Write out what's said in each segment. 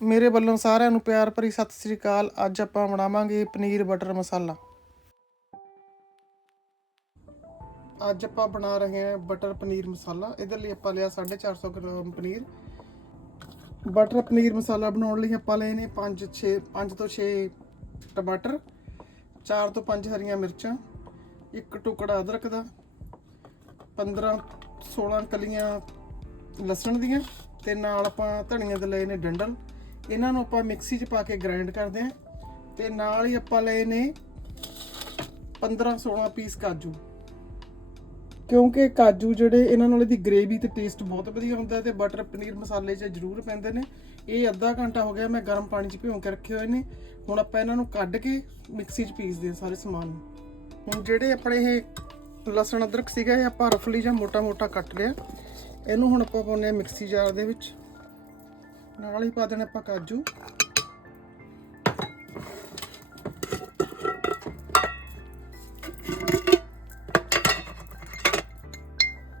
ਮੇਰੇ ਵੱਲੋਂ ਸਾਰਿਆਂ ਨੂੰ ਪਿਆਰ ਭਰੀ ਸਤਿ ਸ੍ਰੀ ਅਕਾਲ। ਅੱਜ ਆਪਾਂ ਬਣਾਵਾਂਗੇ ਪਨੀਰ ਬਟਰ ਮਸਾਲਾ। ਅੱਜ ਆਪਾਂ ਬਣਾ ਰਹੇ ਹਾਂ ਬਟਰ ਪਨੀਰ ਮਸਾਲਾ। ਇਹਦੇ ਲਈ ਆਪਾਂ ਲਿਆ 450 ਗ੍ਰਾਮ ਪਨੀਰ। ਬਟਰ ਪਨੀਰ ਮਸਾਲਾ ਬਣਾਉਣ ਲਈ ਆਪਾਂ ਲਏ ਨੇ 5 6 5 ਤੋਂ 6 ਟਮਾਟਰ 4 ਤੋਂ 5 ਹਰੀਆਂ ਮਿਰਚਾਂ, ਇੱਕ ਟੁਕੜਾ ਅਦਰਕ ਦਾ 15 16 ਕਲੀਆਂ ਲਸਣ ਦੀਆਂ ਤੇ ਨਾਲ ਆਪਾਂ ਧਨੀਆ ਦੇ ਲਏ ਨੇ ਡੰਡਲ। ਇਹਨਾਂ ਨੂੰ ਆਪਾਂ ਮਿਕਸੀ 'ਚ ਪਾ ਕੇ ਗ੍ਰਾਈਂਡ ਕਰਦੇ ਹਾਂ ਤੇ ਨਾਲ ਹੀ ਆਪਾਂ ਲਏ ਨੇ 15 16 ਪੀਸ ਕਾਜੂ। ਕਿਉਂਕਿ ਕਾਜੂ ਜਿਹੜੇ ਇਹਨਾਂ ਨਾਲ ਇਹਦੀ ਗ੍ਰੇਵੀ ਤੇ ਟੇਸਟ ਬਹੁਤ ਵਧੀਆ ਹੁੰਦਾ ਹੈ ਤੇ ਬਟਰ ਪਨੀਰ ਮਸਾਲੇ 'ਚ ਜ਼ਰੂਰ ਪੈਂਦੇ ਨੇ। ਇਹ ਅੱਧਾ ਘੰਟਾ ਹੋ ਗਿਆ, ਮੈਂ ਗਰਮ ਪਾਣੀ 'ਚ ਭਿਉਂ ਕੇ ਰੱਖੇ ਹੋਏ ਨੇ। ਹੁਣ ਆਪਾਂ ਇਹਨਾਂ ਨੂੰ ਕੱਢ ਕੇ ਮਿਕਸੀ 'ਚ ਪੀਸਦੇ ਹਾਂ ਸਾਰੇ ਸਮਾਨ ਨੂੰ। ਹੁਣ ਜਿਹੜੇ ਆਪਣੇ ਇਹ ਲਸਣ ਅਦਰਕ ਸੀਗਾ, ਇਹ ਆਪਾਂ ਰਫਲੀ ਜਾਂ ਮੋਟਾ-ਮੋਟਾ ਕੱਟ ਲਿਆ। ਇਹਨੂੰ ਹੁਣ ਆਪਾਂ ਪਾਉਂਦੇ ਹਾਂ ਮਿਕਸੀ ਜਾਰ ਦੇ ਵਿੱਚ। ਨਾਲ ਹੀ ਪਾ ਦੇਣਾ ਆਪਾਂ ਕਾਜੂ।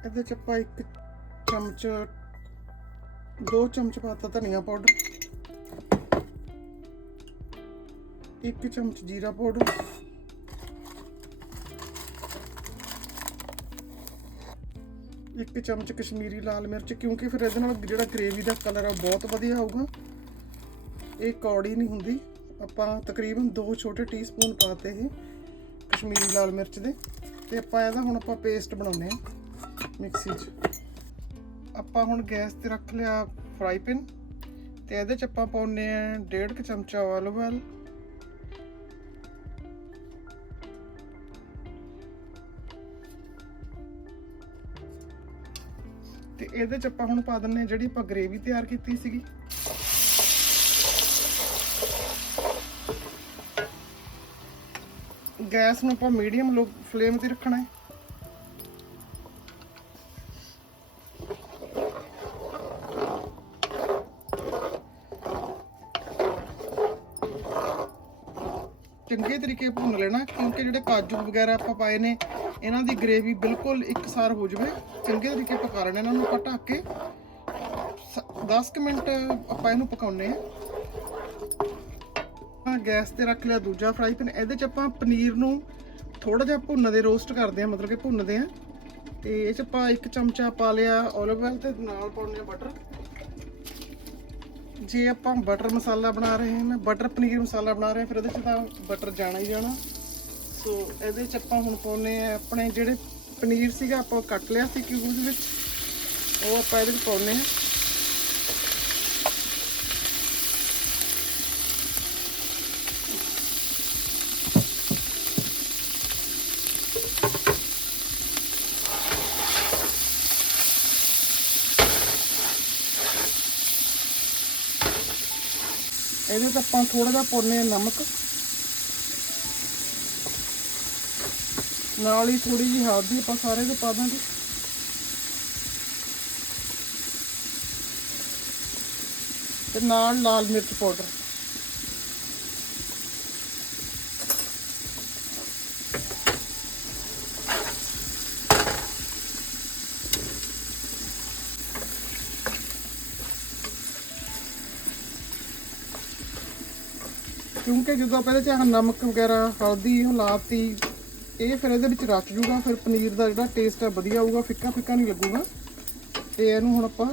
ਇਹਦੇ ਚ ਆਪਾਂ ਇੱਕ ਚਮਚ, ਦੋ ਚਮਚ ਪਾਤਾ ਧਨੀਆ ਪਾਊਡਰ, ਇੱਕ ਚਮਚ ਜੀਰਾ ਪਾਊਡਰ। ਇੱਕ ਚਮਚ ਕਸ਼ਮੀਰੀ ਲਾਲ ਮਿਰਚ, ਕਿਉਂਕਿ ਫਿਰ ਇਹਦੇ ਨਾਲ ਜਿਹੜਾ ਗ੍ਰੇਵੀ ਦਾ ਕਲਰ ਆ ਬਹੁਤ ਵਧੀਆ ਆਊਗਾ। ਇਹ ਕੌੜੀ ਨਹੀਂ ਹੁੰਦੀ। ਆਪਾਂ ਤਕਰੀਬਨ 2 ਛੋਟੇ ਟੀਸਪੂਨ ਪਾਤੇ ਇਹ ਕਸ਼ਮੀਰੀ ਲਾਲ ਮਿਰਚ ਦੇ। ਤੇ ਆਪਾਂ ਇਹਦਾ ਹੁਣ ਆਪਾਂ ਪੇਸਟ ਬਣਾਉਨੇ ਆ ਮਿਕਸੀ 'ਚ। ਆਪਾਂ ਹੁਣ ਗੈਸ ਤੇ ਰੱਖ ਲਿਆ ਫਰਾਈ ਪੈਨ ਤੇ ਇਹਦੇ 'ਚ ਆਪਾਂ ਪਾਉਨੇ ਆ 1.5 ਚਮਚਾ olive ਓਇਲ ਇਹਦੇ 'ਚ ਆਪਾਂ ਹੁਣ ਪਾ ਦਿੰਨੇ ਆ ਜਿਹੜੀ ਆਪਾਂ ਗ੍ਰੇਵੀ ਤਿਆਰ ਕੀਤੀ ਸੀਗੀ। ਗੈਸ ਨੂੰ ਆਪਾਂ ਮੀਡੀਅਮ ਲੋ ਫਲੇਮ ਤੇ ਰੱਖਣਾ ਹੈ। ਤਰੀਕੇ ਭੁੰਨ ਲੈਣਾ, ਕਿਉਂਕਿ ਜਿਹੜੇ ਕਾਜੂ ਵਗੈਰਾ ਆਪਾਂ ਪਾਏ ਨੇ, ਇਹਨਾਂ ਦੀ ਗ੍ਰੇਵੀ ਬਿਲਕੁਲ ਇੱਕਸਾਰ ਹੋ ਜਾਵੇ, ਚੰਗੇ ਤਰੀਕੇ ਪਕਾ ਲੈਣਾ, ਇਹਨਾਂ ਨੂੰ ਆਪਾਂ ਢੱਕ ਕੇ 10 ਮਿੰਟ ਆਪਾਂ ਇਹਨੂੰ ਪਕਾਉਨੇ ਆ। ਆਪਾਂ ਗੈਸ ਤੇ ਰੱਖ ਲਿਆ ਦੂਜਾ ਫਰਾਈ ਪੈਨ ਇਹਦੇ ਚ ਆਪਾਂ ਪਨੀਰ ਨੂੰ ਥੋੜਾ ਜਿਹਾ ਭੁੰਨਦੇ ਰੋਸਟ ਕਰਦੇ ਆ, ਮਤਲਬ ਕਿ ਭੁੰਨਦੇ ਆ। ਤੇ ਇਹ ਚ ਆਪਾਂ ਇੱਕ ਚਮਚਾ ਪਾ ਲਿਆ ਓਲਿਵ oil ਤੇ ਨਾਲ ਪਾਉਣੇ ਆ ਬਟਰ ਜੇ ਆਪਾਂ ਬਟਰ ਮਸਾਲਾ ਬਣਾ ਰਹੇ ਹਾਂ, ਮੈਂ ਬਟਰ ਪਨੀਰ ਮਸਾਲਾ ਬਣਾ ਰਹੇ ਹਾਂ ਫਿਰ ਇਹਦੇ ਚ ਤਾਂ ਬਟਰ ਜਾਣਾ ਹੀ ਜਾਣਾ। ਸੋ ਇਹਦੇ ਚ ਆਪਾਂ ਹੁਣ ਪਾਉਨੇ ਆ ਆਪਣੇ ਜਿਹੜੇ ਪਨੀਰ ਸੀਗਾ, ਆਪਾਂ ਕੱਟ ਲਿਆ ਸੀ ਕਿਊਬਸ ਵਿੱਚ। ਉਹ ਆਪਾਂ ਇਹਦੇ ਚ ਪਾਉਨੇ ਆ ਇਹਦੇ ਚ ਆਪਾਂ ਥੋੜਾ ਜਿਹਾ ਪਾਉਨੇ ਆ ਨਮਕ। ਨਾਲ ਹੀ ਥੋੜੀ ਜਿਹੀ ਹਲਦੀ ਆਪਾਂ ਸਾਰੇ ਦੇ ਪਾ ਦਾਂਗੇ। ਤੇ ਨਾਲ ਲਾਲ ਮਿਰਚ ਪਾਊਡਰ। ਕਿਉਂਕਿ ਜਦੋਂ ਆਪਾਂ ਇਹਦੇ ਚ ਨਮਕ ਵਗੈਰਾ, ਹਲਦੀ ਉਹ ਲਾਤੀ, ਇਹ ਫਿਰ ਇਹਦੇ ਵਿੱਚ ਰਚ ਜੂਗਾ, ਫਿਰ ਪਨੀਰ ਦਾ ਜਿਹੜਾ ਟੇਸਟ ਹੈ ਵਧੀਆ ਆਊਗਾ, ਫਿੱਕਾ ਫਿੱਕਾ ਨਹੀਂ ਲੱਗੂਗਾ। ਤੇ ਇਹਨੂੰ ਹੁਣ ਆਪਾਂ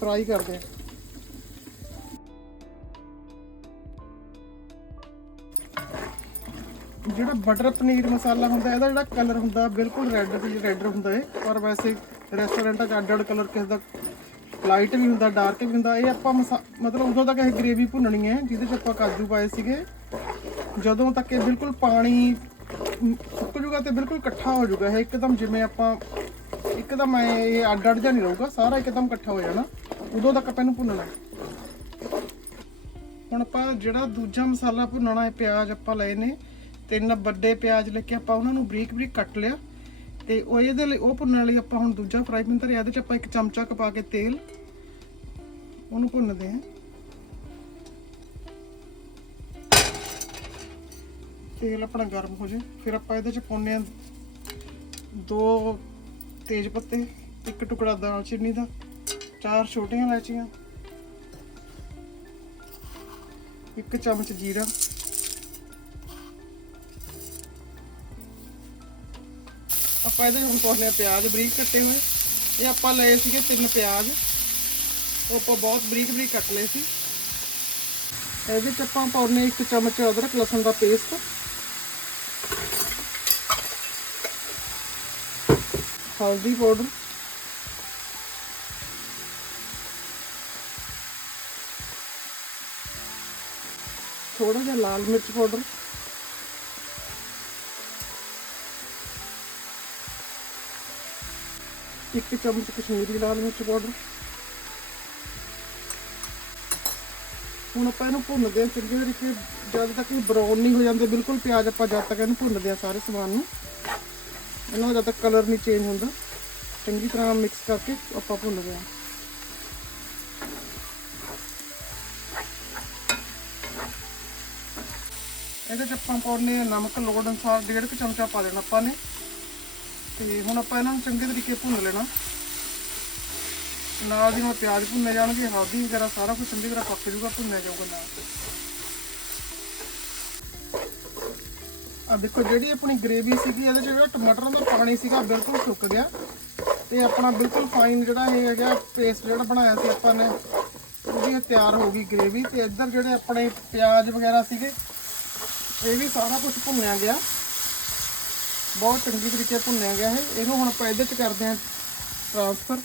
ਫਰਾਈ ਕਰਦੇ ਹਾਂ। ਜਿਹੜਾ ਬਟਰ ਪਨੀਰ ਮਸਾਲਾ ਹੁੰਦਾ, ਇਹਦਾ ਜਿਹੜਾ ਕਲਰ ਹੁੰਦਾ, ਬਿਲਕੁਲ ਰੈੱਡ ਤੇ ਰੈੱਡ ਹੁੰਦਾ ਹੈ ਪਰ ਵੈਸੇ ਰੈਸਟੋਰੈਂਟਾਂ 'ਚ ਅੱਡ ਅੱਡ ਕਲਰ ਕਿਸੇ ਦਾ ਲਾਈਟ ਵੀ ਹੁੰਦਾ, ਡਾਰਕ ਵੀ ਹੁੰਦਾ, ਇਹ ਆਪਾਂ ਮਸਾ- ਮਤਲਬ ਉਦੋਂ ਤੱਕ ਇਹ ਗ੍ਰੇਵੀ ਭੁੰਨਣੀ ਹੈ, ਜਿਹਦੇ 'ਚ ਆਪਾਂ ਕਾਜੂ ਪਾਏ ਸੀਗੇ। ਜਦੋਂ ਤੱਕ ਇਹ ਬਿਲਕੁਲ ਪਾਣੀ ਸੁੱਕ ਜੂਗਾ ਤੇ ਬਿਲਕੁਲ ਇਕੱਠਾ ਹੋ ਜੂਗਾ, ਇਹ ਇੱਕਦਮ ਜਿਵੇਂ ਆਪਾਂ, ਇੱਕਦਮ ਇਹ ਅੱਡ ਅੱਡ ਜਿਹਾ ਨਹੀਂ ਰਹੂਗਾ, ਸਾਰਾ ਇੱਕਦਮ ਇਕੱਠਾ ਹੋ ਜਾਣਾ, ਉਦੋਂ ਤੱਕ ਆਪਾਂ ਇਹਨੂੰ ਭੁੰਨਣਾ ਹੁਣ ਆਪਾਂ ਜਿਹੜਾ ਦੂਜਾ ਮਸਾਲਾ ਭੁੰਨਣਾ ਹੈ, ਪਿਆਜ਼ ਆਪਾਂ ਲਏ ਨੇ, ਤਿੰਨ ਵੱਡੇ ਪਿਆਜ਼ ਲੈ ਕੇ ਆਪਾਂ ਉਹਨਾਂ ਨੂੰ ਬਰੀਕ ਬਰੀਕ ਕੱਟ ਲਿਆ, ਤੇ ਉਹ ਇਹਦੇ ਲਈ, ਉਹ ਭੁੰਨਣ ਲਈ ਆਪਾਂ ਹੁਣ ਦੂਜਾ ਫਰਾਈ ਪੈਨ ਧਰਿਆ, ਇਹਦੇ ਚ ਆਪਾਂ ਇੱਕ ਚਮਚਾ ਕਪਾ ਕੇ ਤੇਲ ਉਹਨੂੰ ਭੁੰਨਦੇ ਹਾਂ ਤੇਲ ਆਪਣਾ ਗਰਮ ਹੋ ਜਾਏ ਫਿਰ ਆਪਾਂ ਇਹਦੇ ਚ ਪਾਉਂਦੇ ਆ ਦੋ ਤੇਜ ਪੱਤੇ ਇੱਕ ਟੁਕੜਾ ਦਾਲਚੀਨੀ ਦਾ ਚਾਰ ਛੋਟੀਆਂ ਇਲਾਚੀਆਂ ਇੱਕ ਚਮਚ ਜੀਰਾ ਆਪਾਂ ਇਹਦੇ 'ਚ ਹੁਣ ਪਾਉਂਦੇ ਆ ਪਿਆਜ਼ ਬਰੀਕ ਕੱਟੇ ਹੋਏ ਇਹ ਆਪਾਂ ਲਏ ਸੀਗੇ ਤਿੰਨ ਪਿਆਜ਼ ਉਹ ਆਪਾਂ ਬਹੁਤ ਬਰੀਕ ਬਰੀਕ ਕੱਟ ਲਏ ਸੀ। ਇਹਦੇ 'ਚ ਆਪਾਂ ਪਾਉਂਦੇ ਇੱਕ ਚਮਚ ਅਦਰਕ, ਲਸਣ ਦਾ ਪੇਸਟ। ਹਲਦੀ ਪਾਊਡਰ। ਥੋੜਾ ਜਿਹਾ ਲਾਲ ਮਿਰਚ ਪਾਊਡਰ। ਇੱਕ ਚਮਚ ਕਸ਼ਮੀਰੀ ਲਾਲ ਮਿਰਚ ਪਾਊਡਰ। ਹੁਣ ਆਪਾਂ ਇਹਨੂੰ ਭੁੰਨਦੇ ਹਾਂ, ਚੰਗੇ ਤਰੀਕੇ ਜਦ ਤੱਕ ਇਹ ਬਰਾਊਨ ਨਹੀਂ ਹੋ ਜਾਂਦੇ, ਬਿਲਕੁਲ ਪਿਆਜ਼ ਆਪਾਂ ਜਦ ਤੱਕ ਇਹਨੂੰ ਭੁੰਨਦੇ ਆ ਸਾਰੇ ਸਮਾਨ ਨੂੰ, ਇਹਨਾਂ ਦਾ ਜਦ ਤੱਕ ਕਲਰ ਨਹੀਂ ਚੇਂਜ ਹੁੰਦਾ, ਚੰਗੀ ਤਰ੍ਹਾਂ ਮਿਕਸ ਕਰਕੇ ਆਪਾਂ ਭੁੰਨਦੇ ਆ ਇਹਦੇ ਚ ਆਪਾਂ ਪਾਉਣੇ ਨਮਕ, ਲੋੜ ਅਨੁਸਾਰ ਡੇਢ ਕੁ ਚਮਚਾ ਪਾ ਲੈਣਾ ਆਪਾਂ ਨੇ, ਤੇ ਹੁਣ ਆਪਾਂ ਇਹਨਾਂ ਨੂੰ ਚੰਗੇ ਤਰੀਕੇ ਭੁੰਨ ਲੈਣਾ। ਨਾਲ ਦੀ ਹੁਣ ਪਿਆਜ਼ ਭੁੰਨੇ ਜਾਣਗੇ, ਹਲਦੀ ਵਗੈਰਾ ਸਾਰਾ ਕੁਝ ਚੰਗੀ ਤਰ੍ਹਾਂ ਪੱਕ ਜੂਗਾ ਭੁੰਨਿਆ ਜਾਊਗਾ ਨਾਲ। ਆ ਦੇਖੋ, ਜਿਹੜੀ ਆਪਣੀ ਗ੍ਰੇਵੀ ਸੀਗੀ, ਇਹਦੇ ਚ ਜਿਹੜਾ ਟਮਾਟਰਾਂ ਦਾ ਪਾਣੀ ਸੀਗਾ, ਬਿਲਕੁਲ ਸੁੱਕ ਗਿਆ। ਤੇ ਆਪਣਾ ਬਿਲਕੁਲ ਫਾਈਨ ਜਿਹੜਾ ਇਹ ਹੈਗਾ ਪੇਸਟ ਜਿਹੜਾ ਬਣਾਇਆ ਸੀ ਆਪਾਂ ਨੇ, ਉਹਦੀ ਇਹ ਤਿਆਰ ਹੋ ਗਈ ਗ੍ਰੇਵੀ ਤੇ ਇੱਧਰ ਜਿਹੜੇ ਆਪਣੇ ਪਿਆਜ਼ ਵਗੈਰਾ ਸੀਗੇ, ਇਹ ਵੀ ਸਾਰਾ ਕੁਝ ਭੁੰਨਿਆ ਗਿਆ। ਬਹੁਤ ਚੰਗੀ ਤਰੀਕੇ ਭੁੰਨਿਆ ਗਿਆ ਹੈ ਇਹਨੂੰ ਹੁਣ ਆਪਾਂ ਇਹਦੇ ਚ ਕਰਦੇ ਹਾਂ ਟ੍ਰਾਂਸਫਰ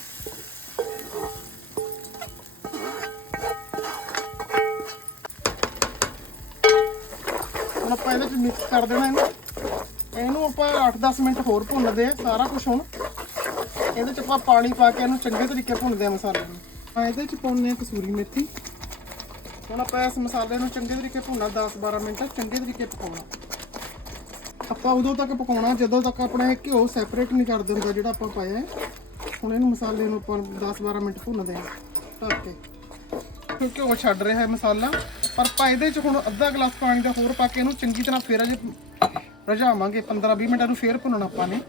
ਆਪਾਂ ਇਹਦੇ ਚ ਮਿਕਸ ਕਰ ਦੇਣਾ ਇਹਨੂੰ। ਇਹਨੂੰ ਆਪਾਂ 8-10 ਮਿੰਟ ਹੋਰ ਭੁੰਨਦੇ ਆ, ਸਾਰਾ ਕੁਝ ਹੁਣ। ਇਹਦੇ ਚ ਆਪਾਂ ਪਾਣੀ ਪਾ ਕੇ ਇਹਨੂੰ ਚੰਗੇ ਤਰੀਕੇ ਭੁੰਨਦੇ ਆ ਮਸਾਲੇ ਨੂੰ। ਆ ਇਹਦੇ ਚ ਪਾਉਂਦੇ ਆ ਕਸੂਰੀ ਮੇਥੀ। ਹੁਣ ਆਪਾਂ ਇਸ ਮਸਾਲੇ ਨੂੰ ਚੰਗੇ ਤਰੀਕੇ ਭੁੰਨਣਾ 10-12 ਮਿੰਟ ਚੰਗੇ ਤਰੀਕੇ ਪਕਾਉਣਾ। ਆਪਾਂ ਉਦੋਂ ਤੱਕ ਪਕਾਉਣਾ, ਜਦੋਂ ਤੱਕ ਆਪਣਾ ਘਿਓ ਸੈਪਰੇਟ ਨਹੀਂ ਕਰ ਦਿੰਦਾ ਜਿਹੜਾ ਆਪਾਂ ਪਾਇਆ ਹੈ। ਹੁਣ ਇਹਨੂੰ ਮਸਾਲੇ ਨੂੰ ਆਪਾਂ 10-12 ਮਿੰਟ ਭੁੰਨਦੇ ਹਾਂ ਢੱਕ ਕੇ। ਕਿਉਂਕਿ ਘਿਓ ਛੱਡ ਰਿਹਾ ਹੈ ਮਸਾਲਾ। ਪਰ ਆਪਾਂ ਇਹਦੇ ਚ ਹੁਣ ਅੱਧਾ ਗਲਾਸ ਪਾਣੀ ਦਾ ਹੋਰ ਪਾ ਕੇ ਇਹਨੂੰ ਚੰਗੀ ਤਰ੍ਹਾਂ ਫੇਰ ਅਜੇ ਰਝਾਵਾਂਗੇ 15-20 ਮਿੰਟਾਂ ਨੂੰ ਫੇਰ ਭੁੰਨਣਾ ਆਪਾਂ ਨੇ।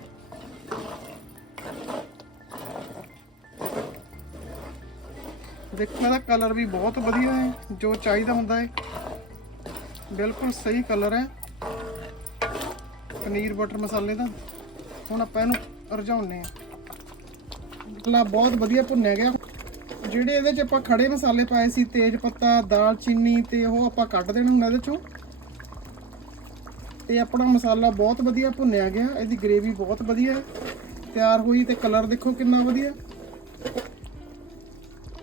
ਦੇਖੋ, ਇਹਦਾ ਕਲਰ ਵੀ ਬਹੁਤ ਵਧੀਆ ਹੈ, ਜੋ ਚਾਹੀਦਾ ਹੁੰਦਾ ਹੈ। ਬਿਲਕੁਲ ਸਹੀ ਕਲਰ ਹੈ। ਪਨੀਰ ਬਟਰ ਮਸਾਲੇ ਦਾ। ਹੁਣ ਆਪਾਂ ਇਹਨੂੰ ਰਝਾਉਨੇ ਆ ਮਸਾਲਾ ਬਹੁਤ ਵਧੀਆ ਭੁੰਨਿਆ ਗਿਆ। ਜਿਹੜੇ ਇਹਦੇ ਚ ਆਪਾਂ ਖੜੇ ਮਸਾਲੇ ਪਾਏ ਸੀ, ਤੇਜ ਪੱਤਾ ਦਾਲਚੀਨੀ ਤੇ ਉਹ ਆਪਾਂ ਕੱਢ ਦੇਣਾ ਹੁਣ ਇਹਦੇ ਚੋਂ। ਤੇ ਆਪਣਾ ਮਸਾਲਾ ਬਹੁਤ ਵਧੀਆ ਭੁੰਨਿਆ ਗਿਆ, ਇਹਦੀ ਗ੍ਰੇਵੀ ਬਹੁਤ ਵਧੀਆ ਤਿਆਰ ਹੋਈ ਤੇ ਕਲਰ ਦੇਖੋ ਕਿੰਨਾ ਵਧੀਆ।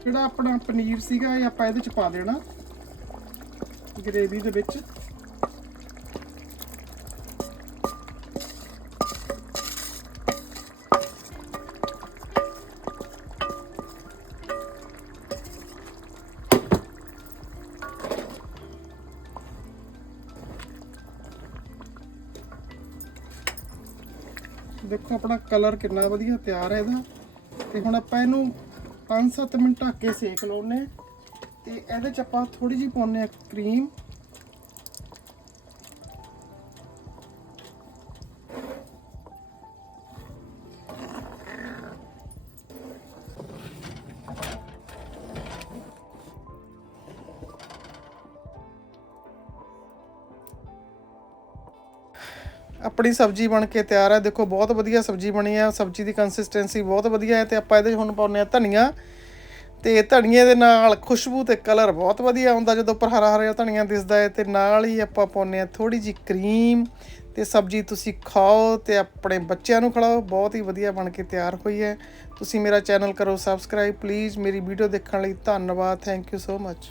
ਜਿਹੜਾ ਆਪਣਾ ਪਨੀਰ ਸੀਗਾ, ਇਹ ਆਪਾਂ ਇਹਦੇ ਚ ਪਾ ਦੇਣਾ। ਗ੍ਰੇਵੀ ਦੇ ਵਿੱਚ। ਦੇਖੋ ਆਪਣਾ ਕਲਰ ਕਿੰਨਾ ਵਧੀਆ ਤਿਆਰ ਹੈ ਇਹਦਾ। ਤੇ ਹੁਣ ਆਪਾਂ ਇਹਨੂੰ 5-7 ਮਿੰਟ ਢੱਕ ਕੇ ਸੇਕ ਲਾਉਨੇ ਆ ਤੇ ਇਹਦੇ ਚ ਆਪਾਂ ਥੋੜੀ ਜਿਹੀ ਪਾਉਨੇ ਆ ਕਰੀਮ ਆਪਣੀ ਸਬਜ਼ੀ ਬਣ ਕੇ ਤਿਆਰ ਹੈ ਦੇਖੋ, ਬਹੁਤ ਵਧੀਆ ਸਬਜ਼ੀ ਬਣੀ ਹੈ ਸਬਜ਼ੀ ਦੀ ਕੰਸਿਸਟੈਂਸੀ ਬਹੁਤ ਵਧੀਆ ਹੈ ਤੇ ਆਪਾਂ ਇਹਦੇ 'ਚ ਹੁਣ ਪਾਉਂਦੇ ਆ ਧਨੀਆ। ਤੇ ਧਨੀਏ ਦੇ ਨਾਲ ਖੁਸ਼ਬੂ ਤੇ ਕਲਰ ਬਹੁਤ ਵਧੀਆ ਆਉਂਦਾ ਜਦੋਂ ਉੱਪਰ ਹਰਾ ਹਰਾ ਧਨੀਆ ਦਿਸਦਾ ਹੈ ਤੇ ਨਾਲ ਹੀ ਆਪਾਂ ਪਾਉਂਦੇ ਆ ਥੋੜੀ ਜੀ ਕਰੀਮ ਤੇ ਸਬਜ਼ੀ ਤੁਸੀਂ ਖਾਓ ਤੇ ਆਪਣੇ ਬੱਚਿਆਂ ਨੂੰ ਖਿਲਾਓ। ਬਹੁਤ ਹੀ ਵਧੀਆ ਬਣ ਕੇ ਤਿਆਰ ਹੋਈ ਹੈ। ਤੁਸੀਂ ਮੇਰਾ ਚੈਨਲ ਕਰੋ ਸਬਸਕ੍ਰਾਈਬ ਪਲੀਜ਼ ਮੇਰੀ ਵੀਡੀਓ ਦੇਖਣ ਲਈ ਧੰਨਵਾਦ। Thank you so much